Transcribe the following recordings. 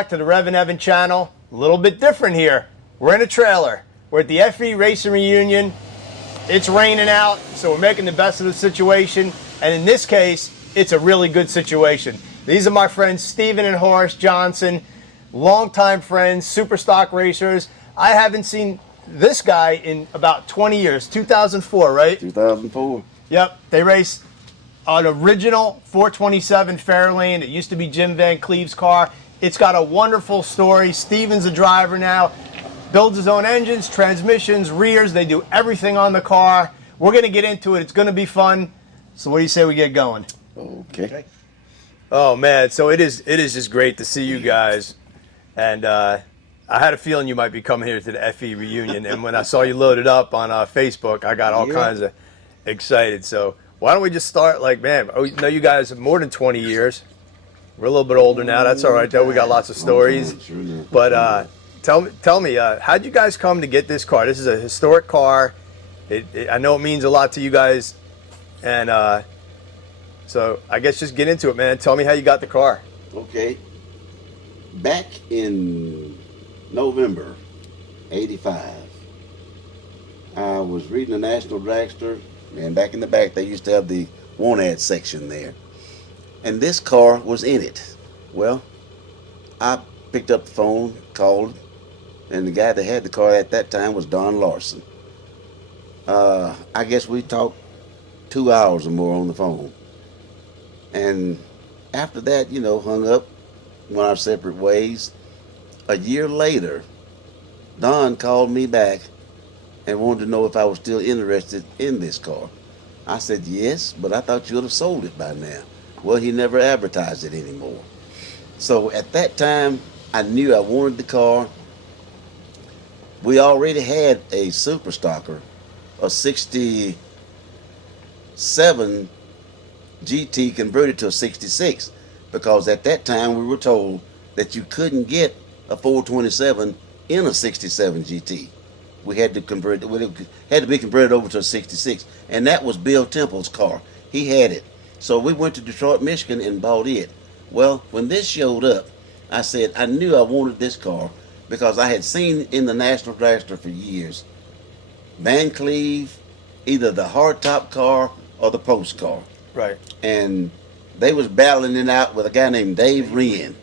back to the REVan channel. A little bit different here. We're in a trailer. We're at the FE Racing Reunion. It's raining out, so we're making the best of the situation. And in this case, it's a really good situation. These are my friends Steven and Horace Johnson, longtime friends, super stock racers. I haven't seen this guy in about 20 years. 2004, right? 2004. Yep. They raced an original 427 Fairlane. It used to be Jim Van Cleve's car. It's got a wonderful story. Steven's a driver now. Builds his own engines, transmissions, rears. They do everything on the car. We're going to get into it. It's going to be fun. So what do you say we get going? Okay. Oh, man. So it is just great to see you guys. And I had a feeling you might be coming here to the FE reunion. And when I saw you loaded up on Facebook, I got all kinds of excited. So why don't we just start like, man, I know you guys have more than 20 years. We're a little bit older now. That's all right, though. We got lots of stories. But tell me, how'd you guys come to get this car? This is a historic car. I know it means a lot to you guys. And so I guess just get into it, man. Tell me how you got the car. Okay. Back in November '85, I was reading the National Dragster, and back in the back they used to have the want ad section there. And this car was in it. Well, I picked up the phone, called, and the guy that had the car at that time was Don Larson. I guess we talked 2 hours or more on the phone. And after that, hung up, went our separate ways. A year later, Don called me back and wanted to know if I was still interested in this car. I said, yes, but I thought you would have sold it by now. Well, he never advertised it anymore. So at that time, I knew I wanted the car. We already had a super stocker, a 67 GT converted to a 66, because at that time we were told that you couldn't get a 427 in a 67 GT. We had to convert it had to be converted over to a 66, and that was Bill Temple's car. He had it. So we went to Detroit, Michigan and bought it. Well, when this showed up, I said I knew I wanted this car because I had seen in the National Dragster for years Van Cleve, either the hardtop car or the post car. Right. And they was battling it out with a guy named REVan.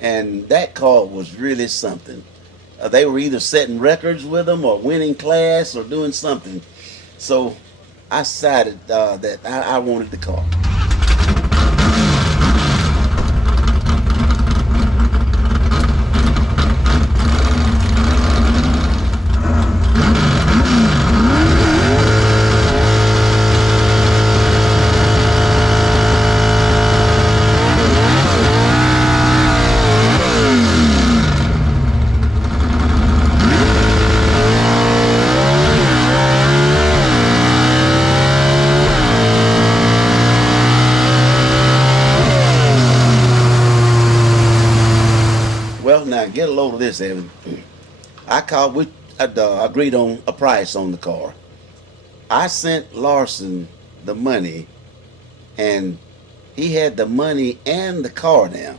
And that car was really something. They were either setting records with them or winning class or doing something. So I decided that I wanted the car. Now get a load of this, Evan. We agreed on a price on the car. I sent Larson the money, and he had the money and the car now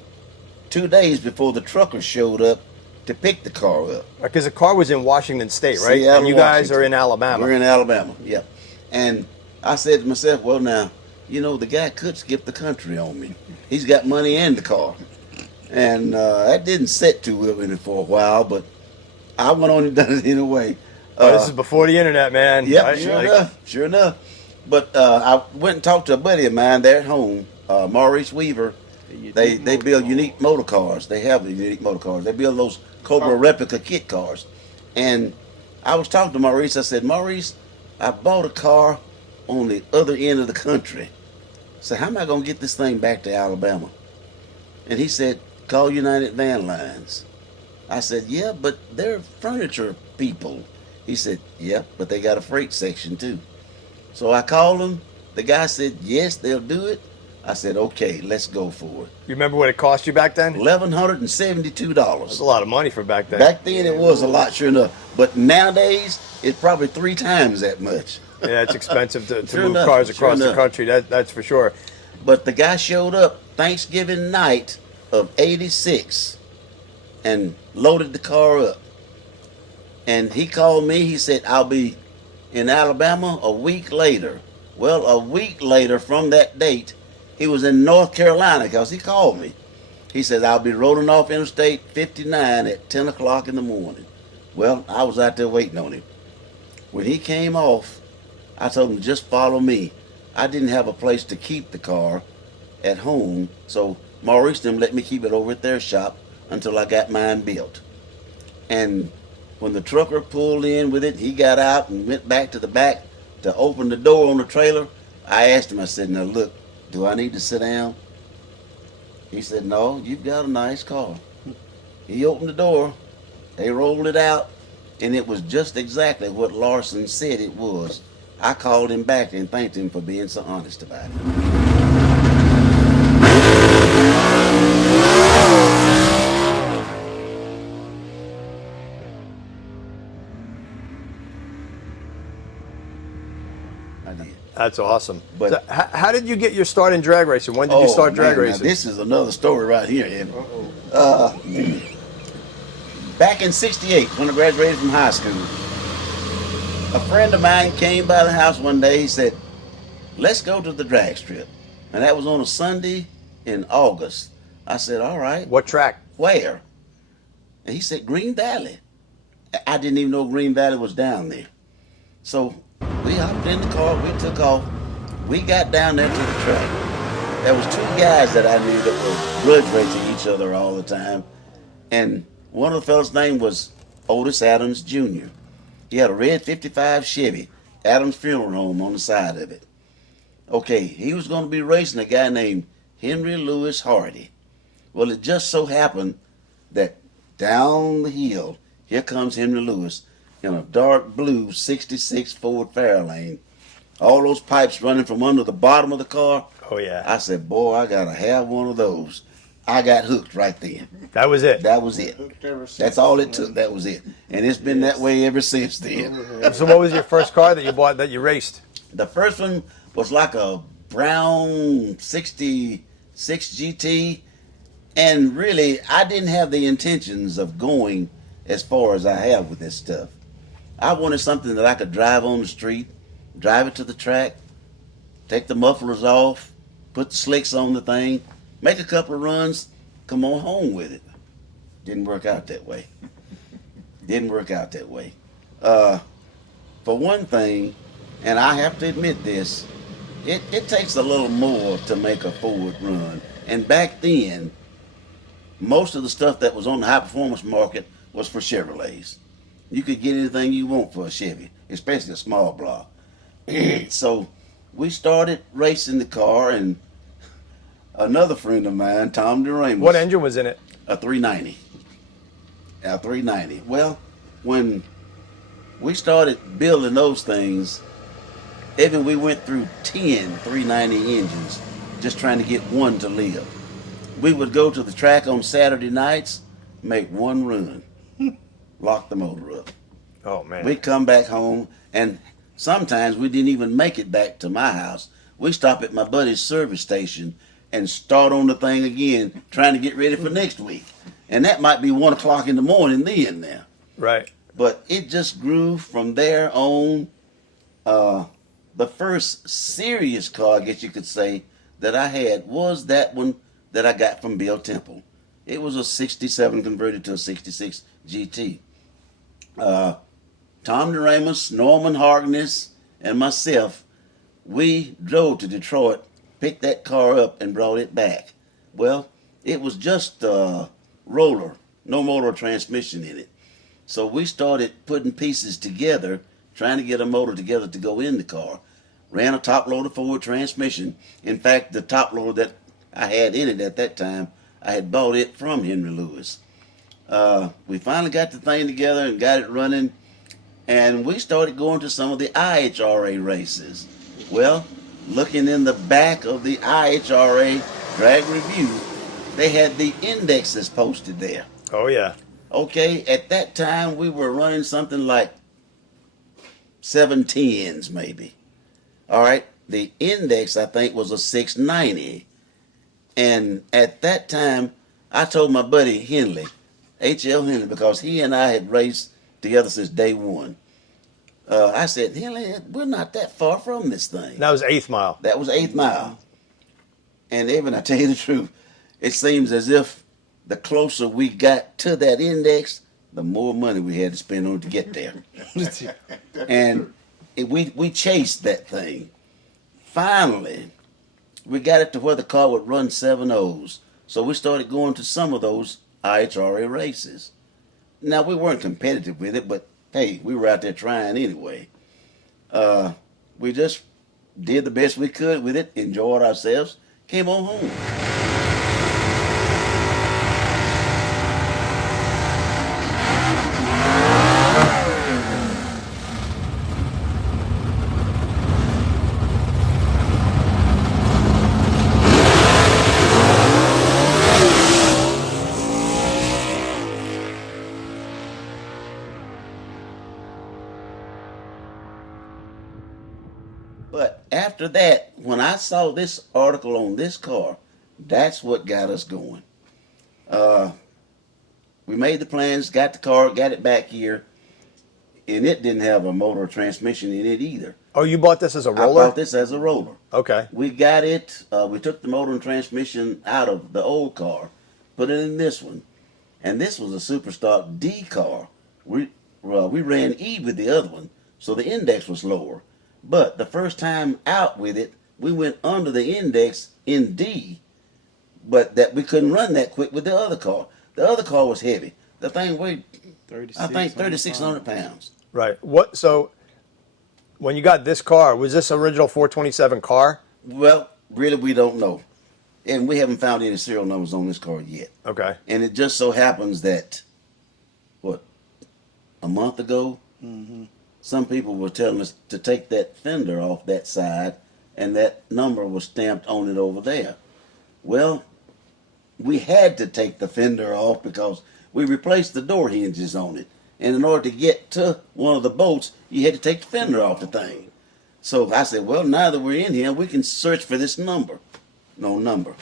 2 days before the trucker showed up to pick the car up. Because the car was in Washington State, right? Seattle, and you guys Washington. are in Alabama. We're in Alabama, yep. And I said to myself, well, now, the guy could skip the country on me. He's got money and the car. And that didn't sit too well with me for a while, but I went on and done it anyway. This is before the internet, man. Yep, Right? sure enough. But I went and talked to a buddy of mine there at home, Maurice Weaver. They build unique motor cars. They have the unique motor cars. They build those Cobra replica kit cars. And I was talking to Maurice. I said, Maurice, I bought a car on the other end of the country. I said, how am I going to get this thing back to Alabama? And he said, call United Van Lines. I said, yeah, but they're furniture people. He said, yeah, but they got a freight section too. So I called him. The guy said, yes, they'll do it. I said, okay, let's go for it. You remember what it cost you back then? $1,172. That's a lot of money for back then. Back then it was a lot, sure enough. But nowadays, it's probably 3 times that much. Yeah, it's expensive to Sure move enough, cars sure across the enough. country. That's for sure. But the guy showed up Thanksgiving night of '86 and loaded the car up. And he called me. He said, I'll be in Alabama a week later. Well, a week later from that date, he was in North Carolina because he called me. He said, I'll be rolling off Interstate 59 at 10 o'clock in the morning. Well, I was out there waiting on him. When he came off, I told him, just follow me. I didn't have a place to keep the car at home, so Maurice them let me keep it over at their shop until I got mine built. And when the trucker pulled in with it, he got out and went back to the back to open the door on the trailer. I asked him, I said, now look, do I need to sit down? He said, no, you've got a nice car. He opened the door, they rolled it out, and it was just exactly what Larson said it was. I called him back and thanked him for being so honest about it. I did. That's awesome. But so how did you get your start in drag racing? When did you start drag racing? Now this is another story right here, Evan. Back in '68, when I graduated from high school, a friend of mine came by the house one day. He said, let's go to the drag strip. And that was on a Sunday in August. I said, all right. What track? Where? And he said, Green Valley. I didn't even know Green Valley was down there. So we hopped in the car, we took off. We got down there to the track. There was two guys that I knew that were grudge racing each other all the time. And one of the fellas' name was Otis Adams Jr. He had a red 55 Chevy, Adams Funeral Home on the side of it. Okay, he was going to be racing a guy named Henry Louis Hardy. Well, it just so happened that down the hill, here comes Henry Louis in a dark blue 66 Ford Fairlane. All those pipes running from under the bottom of the car. Oh, yeah. I said, boy, I got to have one of those. I got hooked right then. That was it. That was it. That's all it took. That was it. And it's been that way ever since then. So what was your first car that you bought that you raced? The first one was like a brown 66 GT. And really, I didn't have the intentions of going as far as I have with this stuff. I wanted something that I could drive on the street, drive it to the track, take the mufflers off, put the slicks on the thing, make a couple of runs, come on home with it. Didn't work out that way. Didn't work out that way. For one thing, and I have to admit this, it takes a little more to make a Ford run. And back then, most of the stuff that was on the high performance market was for Chevrolets. You could get anything you want for a Chevy, especially a small block. So we started racing the car, and another friend of mine, Tom DeRamus. What engine was in it? A 390. A 390. Well, when we started building those things, even we went through 10 390 engines just trying to get one to live. We would go to the track on Saturday nights, make one run, lock the motor up. Oh, man. We'd come back home, and sometimes we didn't even make it back to my house. We stop at my buddy's service station and start on the thing again, trying to get ready for next week. And that might be 1 o'clock in the morning then now. Right. But it just grew from there on. The first serious car, I guess you could say, that I had was that one that I got from Bill Temple. It was a 67 converted to a 66 GT. Tom DeRamus, Norman Harkness, and myself, we drove to Detroit, picked that car up, and brought it back. Well, it was just a roller, no motor transmission in it. So we started putting pieces together, trying to get a motor together to go in the car. Ran a top-loader Ford transmission. In fact, the top loader that I had in it at that time, I had bought it from Henry Louis. We finally got the thing together and got it running, and we started going to some of the IHRA races. Well, looking in the back of the IHRA Drag Review, they had the indexes posted there. Oh, yeah. Okay, at that time, we were running something like 710s maybe. All right, the index, I think, was a 690. And at that time, I told my buddy Henley, H.L. Henley, because he and I had raced together since day one. I said, Henley, we're not that far from this thing. That was 8th mile. That was 8th mile. And Evan, I tell you the truth, it seems as if the closer we got to that index, the more money we had to spend on it to get there. And we chased that thing. Finally, we got it to where the car would run 7.0s. So we started going to some of those IHRA races. Now, we weren't competitive with it, but hey, we were out there trying anyway. We just did the best we could with it, enjoyed ourselves, came on home. But after that, when I saw this article on this car, that's what got us going. We made the plans, got the car, got it back here, and it didn't have a motor or transmission in it either. Oh, you bought this as a I roller? bought this as a roller. Okay. We got it, we took the motor and transmission out of the old car, put it in this one. And this was a super stock D car. We ran E with the other one, so the index was lower. But the first time out with it, we went under the index in D, but that we couldn't run that quick with the other car. The other car was heavy. The thing weighed, I think, 3,600 pounds. Right. What? So, when you got this car, was this original 427 car? Well, really, we don't know. And we haven't found any serial numbers on this car yet. Okay. And it just so happens that, a month ago, some people were telling us to take that fender off that side, and that number was stamped on it over there. Well, we had to take the fender off because we replaced the door hinges on it. And in order to get to one of the bolts, you had to take the fender off the thing. So I said, well, now that we're in here, we can search for this number. No number.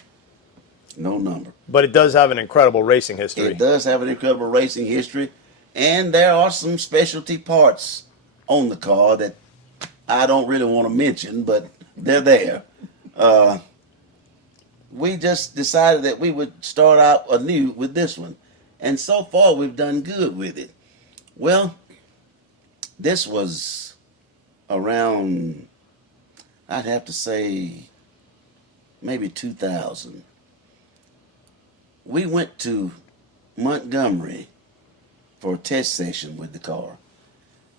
No number. But it does have an incredible racing history. It does have an incredible racing history. And there are some specialty parts on the car that I don't really want to mention, but they're there. We just decided that we would start out anew with this one. And so far, we've done good with it. Well, this was around, I'd have to say, maybe 2000. We went to Montgomery for a test session with the car.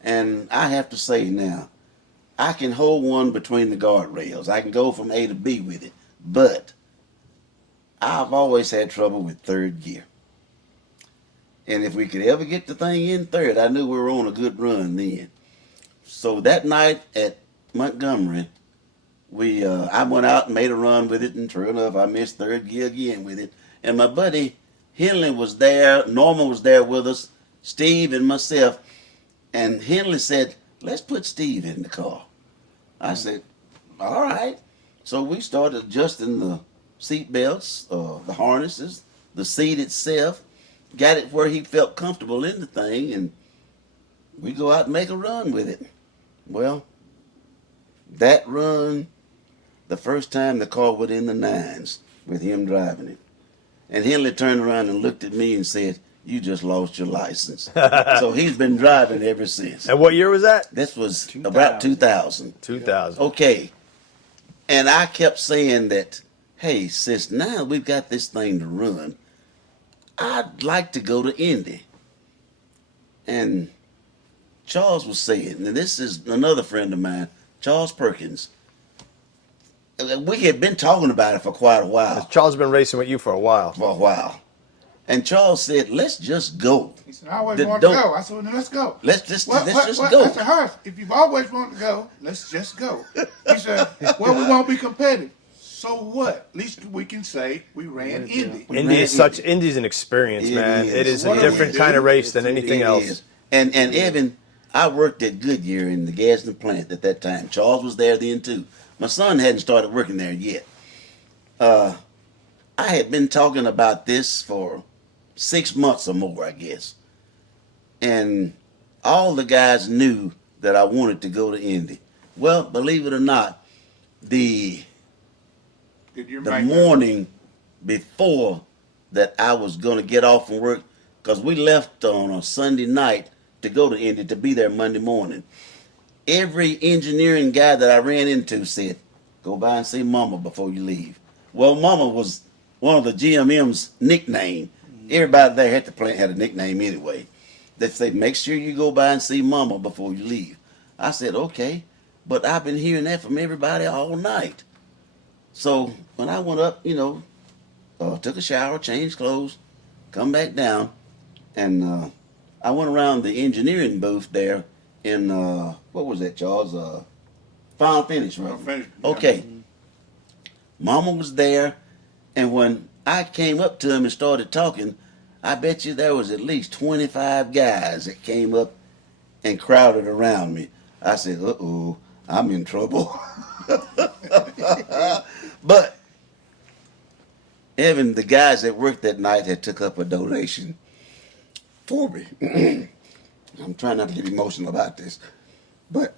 And I have to say now, I can hold one between the guardrails. I can go from A to B with it. But I've always had trouble with third gear. And if we could ever get the thing in third, I knew we were on a good run then. So that night at Montgomery, I went out and made a run with it, and true enough, I missed third gear again with it. And my buddy Henley was there, Norman was there with us, Steve and myself, and Henley said, let's put Steve in the car. I said, all right. So we started adjusting the seat belts, the harnesses, the seat itself, got it where he felt comfortable in the thing, and we go out and make a run with it. Well, that run, the first time the car was in the nines with him driving it. And Henley turned around and looked at me and said, you just lost your license. So he's been driving ever since. And what year was that? This was about 2000. 2000. Okay. And I kept saying that, hey, sis, now we've got this thing to run, I'd like to go to Indy. And Charles was saying, and this is another friend of mine, Charles Perkins. We had been talking about it for quite a while. Charles has been racing with you for a while. And Charles said, let's just go. He said, I always wanted to go. I said, well, then let's go. Let's just go. I said, Horace, if you've always wanted to go, let's just go. He said, well, we won't be competitive. So what? At least we can say we ran Indy. Indy's an experience, man. It is a different kind of race than anything else. And Evan, I worked at Goodyear in the Gadsden plant at that time. Charles was there then too. My son hadn't started working there yet. I had been talking about this for 6 months or more, I guess. And all the guys knew that I wanted to go to Indy. Well, believe it or not, the Did you the make that? morning before that I was going to get off from work, because we left on a Sunday night to go to Indy to be there Monday morning. Every engineering guy that I ran into said, go by and see Mama before you leave. Well, Mama was one of the GMM's nickname. Everybody there at the plant had a nickname anyway. They said, make sure you go by and see Mama before you leave. I said, okay, but I've been hearing that from everybody all night. So when I went up, took a shower, changed clothes, come back down, and I went around the engineering booth there in, what was that, Charles? Final Finish, right? Final Finish, yeah. Okay. Mama was there, and when I came up to him and started talking, I bet you there was at least 25 guys that came up and crowded around me. I said, uh-oh, I'm in trouble. But even the guys that worked that night had took up a donation for me. I'm trying not to get emotional about this, but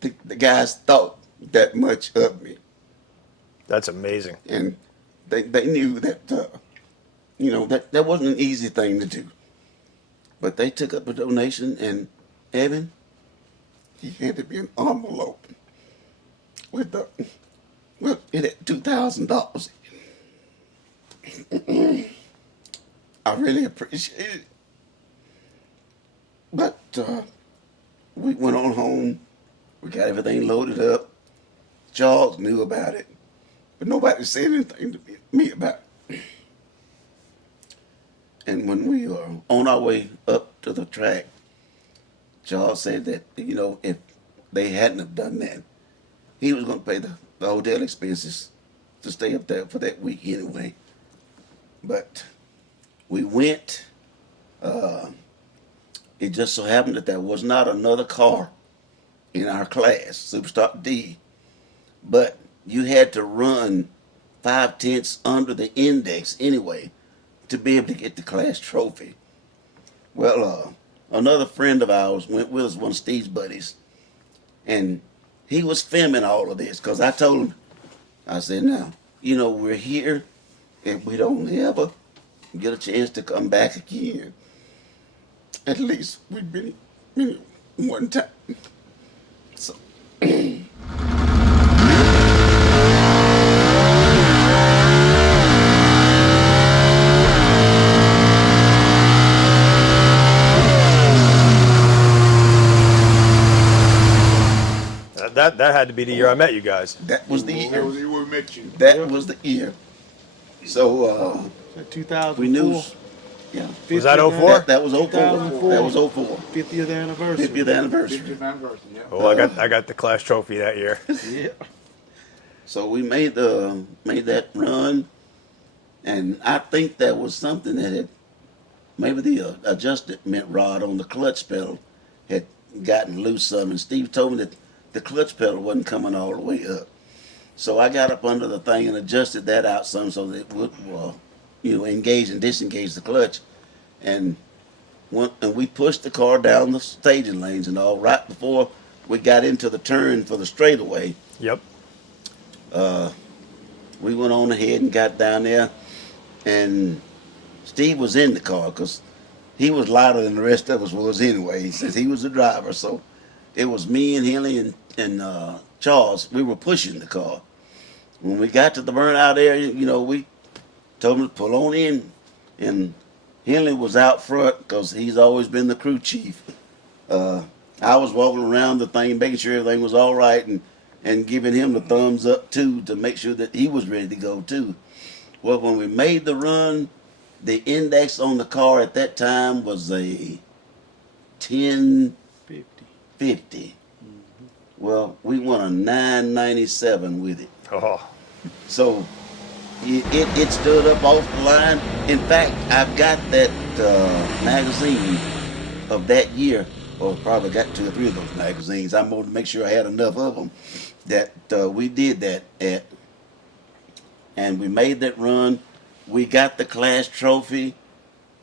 the guys thought that much of me, That's amazing. and they knew that that wasn't an easy thing to do. But they took up a donation, and Evan, he handed me an envelope with it had $2,000. I really appreciate it. But we went on home. We got everything loaded up. Charles knew about it, but nobody said anything to me about it. And when we were on our way up to the track, Charles said that, if they hadn't have done that, he was going to pay the hotel expenses to stay up there for that week anyway. But we went. It just so happened that there was not another car in our class, Superstock D, but you had to run 5/10 under the index anyway to be able to get the class trophy. Well, another friend of ours went with us, one of Steve's buddies, and he was filming all of this because I told him, I said, now, we're here and we don't ever get a chance to come back again. At least we've been one time. So. That had to be the year I met you guys. That was the That year. was the year we met you. That was the year. So 2004. we knew. Yeah. Was that 04? That was 04. 2004. That was 04. 50th anniversary. 50th anniversary. 50th anniversary, yeah. Oh, I got the class trophy that year. Yeah. So we made that run, and I think that was something that had maybe the adjustment rod on the clutch pedal had gotten loose some, and Steve told me that the clutch pedal wasn't coming all the way up. So I got up under the thing and adjusted that out some so that it would, engage and disengage the clutch, and we pushed the car down the staging lanes and all right before we got into the turn for the straightaway. Yep. We went on ahead and got down there, and Steve was in the car because he was lighter than the rest of us was anyway, since he was the driver. So it was me and Henley and Charles. We were pushing the car. When we got to the burnout area, we told him to pull on in, and Henley was out front because he's always been the crew chief. I was walking around the thing, making sure everything was all right, and giving him the thumbs up too to make sure that he was ready to go too. Well, when we made the run, the index on the car at that time was a 1050. 50. Well, we won a 997 with it. Oh, So it stood up off the line. In fact, I've got that magazine of that year, or probably got 2 or 3 of those magazines. I'm going to make sure I had enough of them that we did that at. And we made that run. We got the class trophy.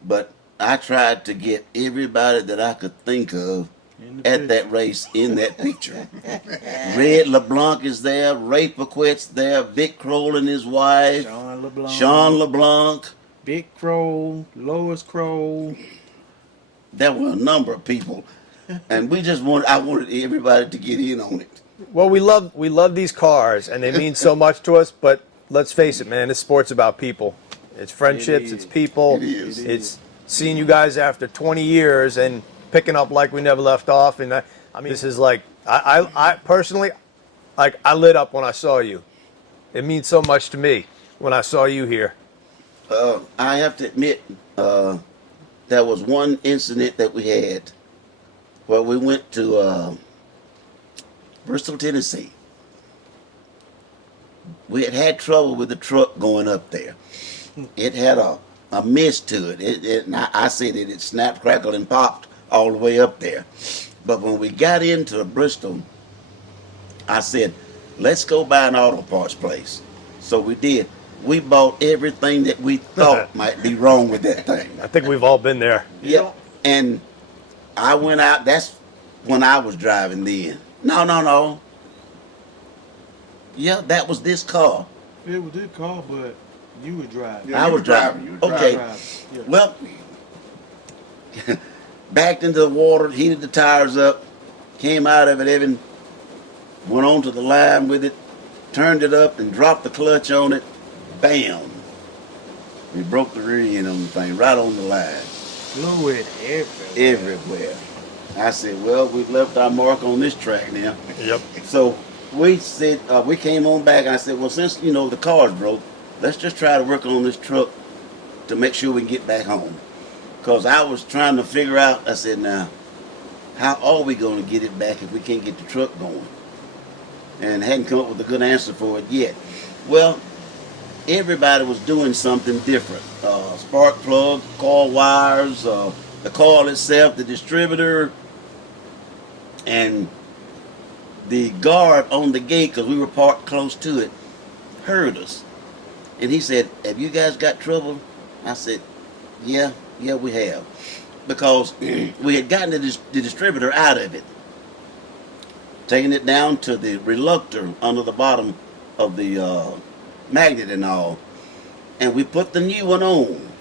but I tried to get everybody that I could think of In the at picture. that race in that picture. Red LeBlanc is there, Ray Paquette's there, Vic Kroll and his wife, Sean LeBlanc. Sean LeBlanc. Big Crow, Lois Crow. There were a number of people, and I wanted everybody to get in on it. Well, we love these cars, and they mean so much to us. But let's face it, man, this sport's about people. It's friendships, It it's is. people. It is. It's seeing you guys after 20 years and picking up like we never left off. And I mean, this is like I personally, like I lit up when I saw you. It means so much to me when I saw you here. I have to admit, there was one incident that we had where we went to Bristol, Tennessee. We had trouble with the truck going up there. It had a mist to it. And I said it snapped, crackled, and popped all the way up there. But when we got into Bristol, I said, let's go by an auto parts place. So we did. We bought everything that we thought might be wrong with that thing. I think we've all been there. Yeah. And I went out. That's when I was driving then. No. Yeah, that was this car. It was this car, but you were driving. Yeah, I you was were driving. You were Okay. Driving. Yeah. Well, backed into the water, heated the tires up, came out of it, Evan went onto the line with it, turned it up, and dropped the clutch on it. Bam! We broke the rear end on the thing right on the line. Fluid everywhere. Everywhere. I said, well, we've left our mark on this track now. Yep. So we said, we came on back, and I said, well, since, the car's broke, let's just try to work on this truck to make sure we can get back home. Because I was trying to figure out, I said, now, how are we going to get it back if we can't get the truck going? And hadn't come up with a good answer for it yet. Well, everybody was doing something different. Spark plug, coil wires, the coil itself, the distributor, and the guard on the gate, because we were parked close to it, heard us. And he said, have you guys got trouble? I said, yeah, we have. Because we had gotten the distributor out of it, taking it down to the reluctor under the bottom of the magnet and all. And we put the new one on.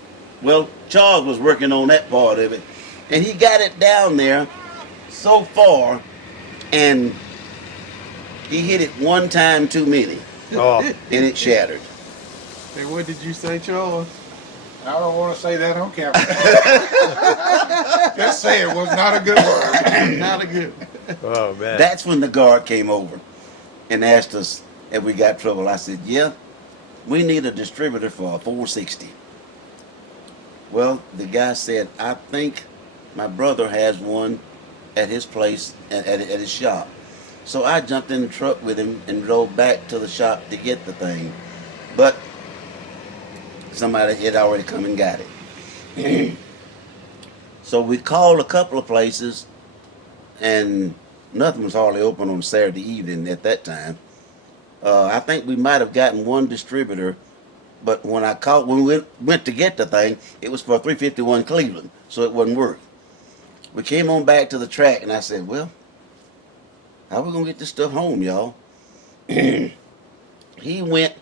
Well, Charles was working on that part of it. And he got it down there so far, and he hit it one time too many, Oh, and it shattered. Hey, what did you say, Charles? I don't want to say that on camera. Just say it was not a good word. Not a good. oh man. That's when the guard came over and asked us if we got trouble. I said, yeah, we need a distributor for a 460. Well, the guy said, I think my brother has one at his place, at his shop. So I jumped in the truck with him and drove back to the shop to get the thing. But somebody had already come and got it. So we called a couple of places, and nothing was hardly open on Saturday evening at that time. I think we might have gotten one distributor, but when we went to get the thing, it was for 351 Cleveland, so it wouldn't work. We came on back to the track, and I said, well, how we gonna get this stuff home, y'all? He went,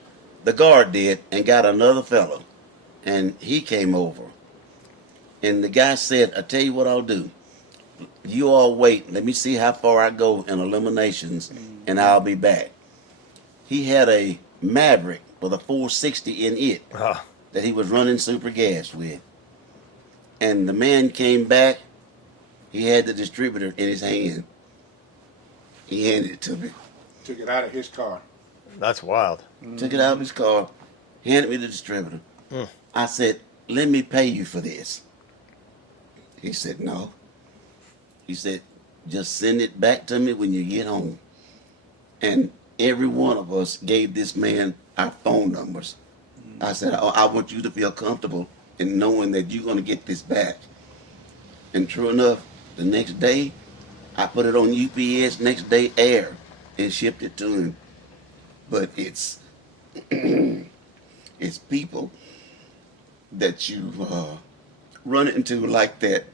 the guard did, and got another fellow, and he came over. And the guy said, I tell you what I'll do. You all wait, let me see how far I go in eliminations, and I'll be back. He had a Maverick with a 460 in it that he was running super gas with. And the man came back, he had the distributor in his hand. He handed it to me. Took it out of his car. That's wild. Took it out of his car, handed me the distributor. I said, let me pay you for this. He said, no. He said, just send it back to me when you get home. And every one of us gave this man our phone numbers. I said, I want you to feel comfortable in knowing that you're going to get this back. And true enough, the next day, I put it on UPS, next day air, and shipped it to him. But it's it's people that you run into like that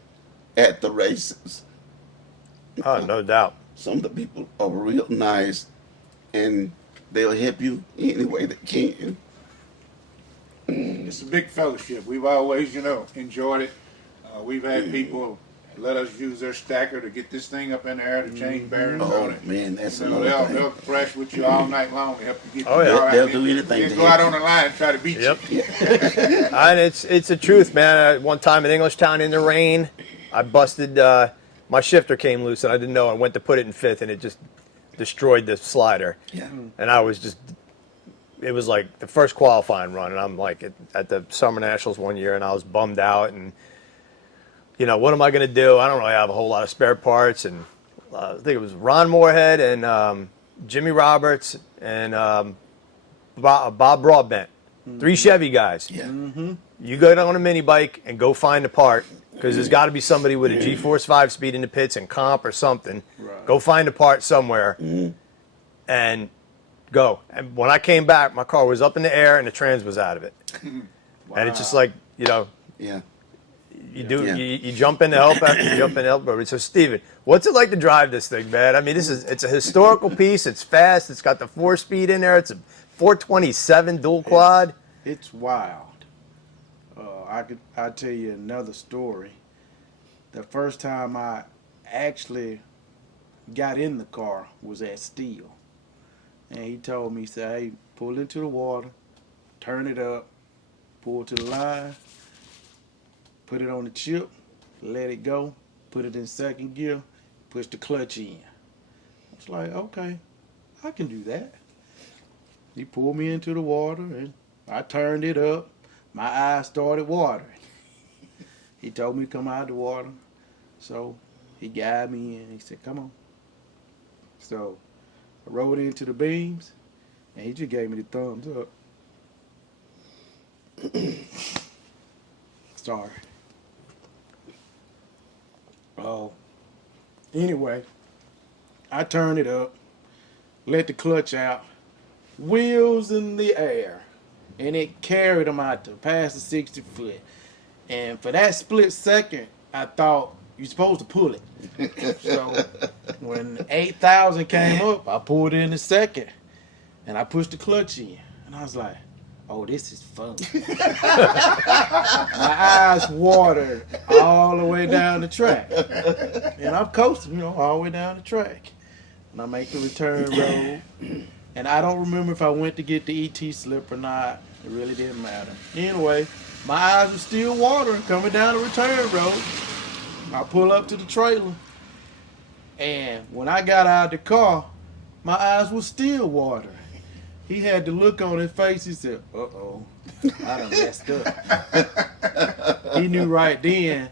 at the races. Oh, no doubt. Some of the people are real nice, and they'll help you any way they can. It's a big fellowship. We've always, enjoyed it. We've had people let us use their stacker to get this thing up in the air to change bearings Oh on it. man, that's You know, another thing. they'll crash with you all night long to help you get Oh, yeah. They'll do anything They to go out help on the line and try to beat Yep. you. And it's the truth, man. One time in Englishtown in the rain, I busted, my shifter came loose and I didn't know. I went to put it in fifth and it just destroyed the slider. Yeah. And I was just, it was like the first qualifying run. And I'm like at the Summer Nationals one year and I was bummed out. And, what am I going to do? I don't really have a whole lot of spare parts. And I think it was Ron Moorhead and Jimmy Roberts and Bob Broadbent. 3 Chevy guys. Yeah. You go down on a mini bike and go find a part because there's got to be somebody with a G-Force 5-speed in the pits and comp or something. Right. Go find a part somewhere and go. And when I came back, my car was up in the air and the trans was out of it. And it's just like, Yeah. you do Yeah. you jump in to help out, you jump in to help. So Steven, what's it like to drive this thing, man? I mean, it's a historical piece. It's fast. It's got the 4-speed in there. It's a 427 dual quad. It's wild. I'll tell you another story. The first time I actually got in the car was at Steel. And he told me, he said, hey, pull into the water, turn it up, pull to the line, put it on the chip, let it go, put it in second gear, push the clutch in. I was like, okay, I can do that. He pulled me into the water and I turned it up. My eyes started watering. He told me to come out of the water. So he guided me in. He said, come on. So I rode into the beams and he just gave me the thumbs up. Sorry. Oh. Anyway, I turned it up, let the clutch out, wheels in the air, and it carried them out to past the 60 foot. And for that split second, I thought you're supposed to pull it. So when 8,000 came up, I pulled in the second, and I pushed the clutch in, and I was like, oh, this is fun. My eyes watered all the way down the track. And I'm coasting, all the way down the track. And I make the return road. And I don't remember if I went to get the ET slip or not. It really didn't matter. Anyway, my eyes were still watering coming down the return road. I pull up to the trailer. And when I got out of the car, my eyes were still watering. He had the look on his face. He said, uh-oh, I done messed up. He knew right then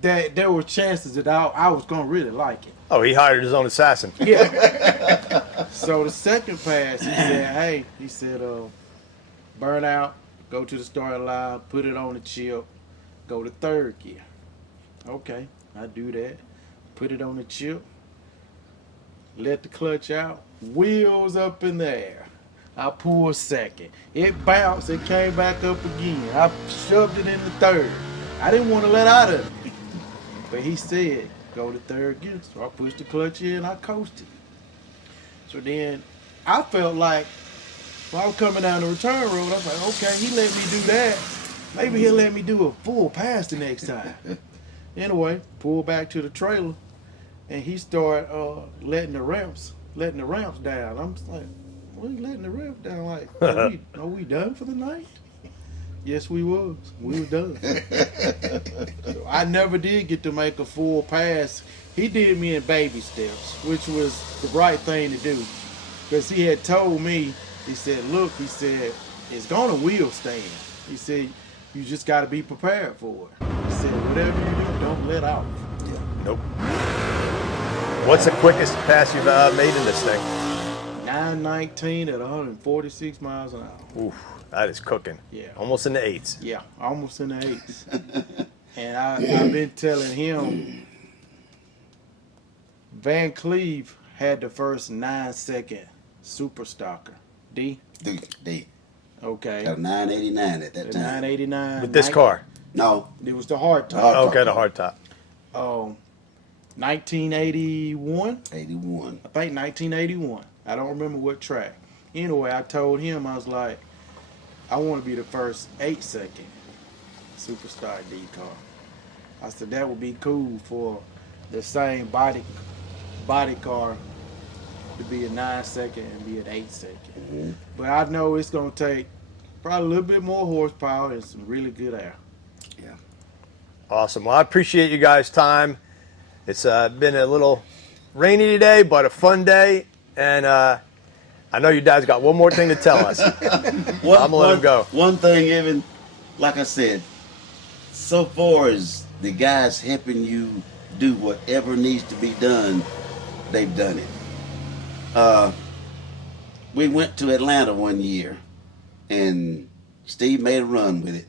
that there were chances that I was going to really like it. Oh, he hired his own assassin. Yeah. So the second pass, he said, burn out, go to the starting line, put it on the chip, go to third gear. Okay, I do that. Put it on the chip, let the clutch out, wheels up in the air. I pulled second. It bounced, it came back up again. I shoved it in the third. I didn't want to let out of it. But he said, go to third gear. So I pushed the clutch in, I coasted. So then I felt like when I was coming down the return road, I was like, okay, he let me do that. Maybe he'll let me do a full pass the next time. Anyway, pulled back to the trailer, and he started letting the ramps down. I'm just like, what are you letting the ramps down? Like, are we done for the night? Yes, we was. We were done. So I never did get to make a full pass. He did me in baby steps, which was the right thing to do. Because he had told me, he said, look, he said, it's going to wheel stand. He said, you just got to be prepared for it. He said, whatever you do, don't let out. Nope. What's the quickest pass you've made in this thing? 919 at 146 miles an hour. Oof, that is cooking. Yeah. Almost in the 8s. Yeah, almost in the 8s. And I've been telling him, Cleve had the first 9-second super stocker. D? D. Okay. Got a 989 at that The time. 989. With this car. No. It was the hard top. Hard top. Okay, the hard top. 1981. 81. I think 1981. I don't remember what track. Anyway, I told him, I was like, I want to be the first 8-second Superstar D car. I said that would be cool for the same body car to be a 9-second and be an 8-second. Mm-hmm. But I know it's going to take probably a little bit more horsepower and some really good air. Yeah. Awesome. Well, I appreciate you guys' time. It's been a little rainy today, but a fun day. And I know your dad's got one more thing to tell us. I'm going to let him go. One thing, Evan, like I said, so far as the guys helping you do whatever needs to be done, they've done it. We went to Atlanta one year, and Steve made a run with it.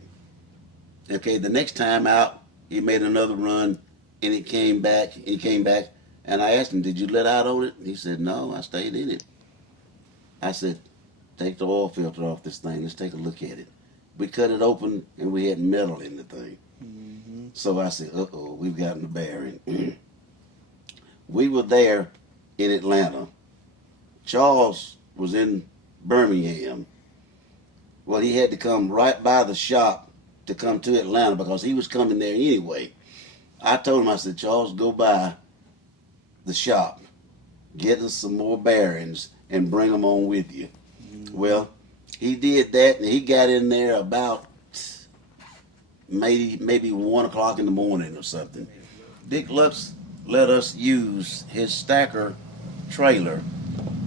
Okay, the next time out, he made another run, and he came back, and I asked him, did you let out on it? He said, no, I stayed in it. I said, take the oil filter off this thing. Let's take a look at it. We cut it open, and we had metal in the thing. Mm-hmm. So I said, uh-oh, we've gotten the bearing. We were there in Atlanta. Charles was in Birmingham. Well, he had to come right by the shop to come to Atlanta because he was coming there anyway. I told him, I said, Charles, go by the shop, get us some more bearings, and bring them on with you. Mm-hmm. Well, he did that, and he got in there about maybe 1 o'clock in the morning or something. Dick Lux let us use his stacker trailer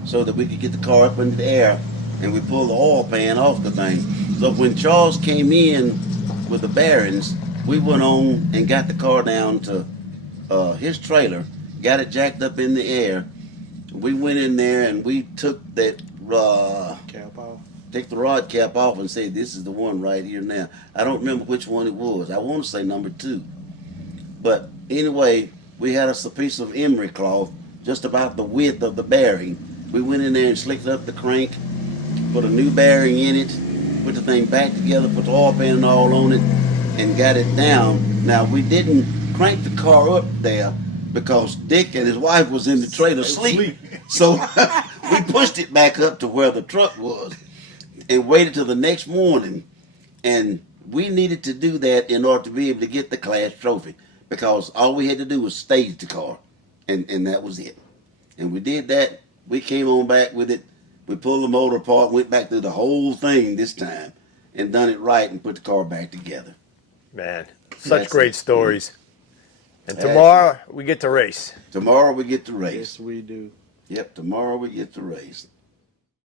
so that we could get the car up into the air, and we pulled the oil pan off the thing. So when Charles came in with the bearings, we went on and got the car down to his trailer, got it jacked up in the air. We went in there and we took that Cap off. take the rod cap off and say, this is the one right here now. I don't remember which one it was. I want to say number 2. But anyway, we had us a piece of emery cloth just about the width of the bearing. We went in there and slicked up the crank, put a new bearing in it, put the thing back together, put the oil pan and all on it, and got it down. Now, we didn't crank the car up there because Dick and his wife was in the trailer asleep. So we pushed it back up to where the truck was and waited till the next morning. And we needed to do that in order to be able to get the class trophy because all we had to do was stage the car, and that was it. And we did that. We came on back with it. We pulled the motor apart, went back through the whole thing this time, and done it right and put the car back together. Man, such That's great it. stories. And tomorrow we get to race. Tomorrow we get to race. Yes, we do. Yep, tomorrow we get to race.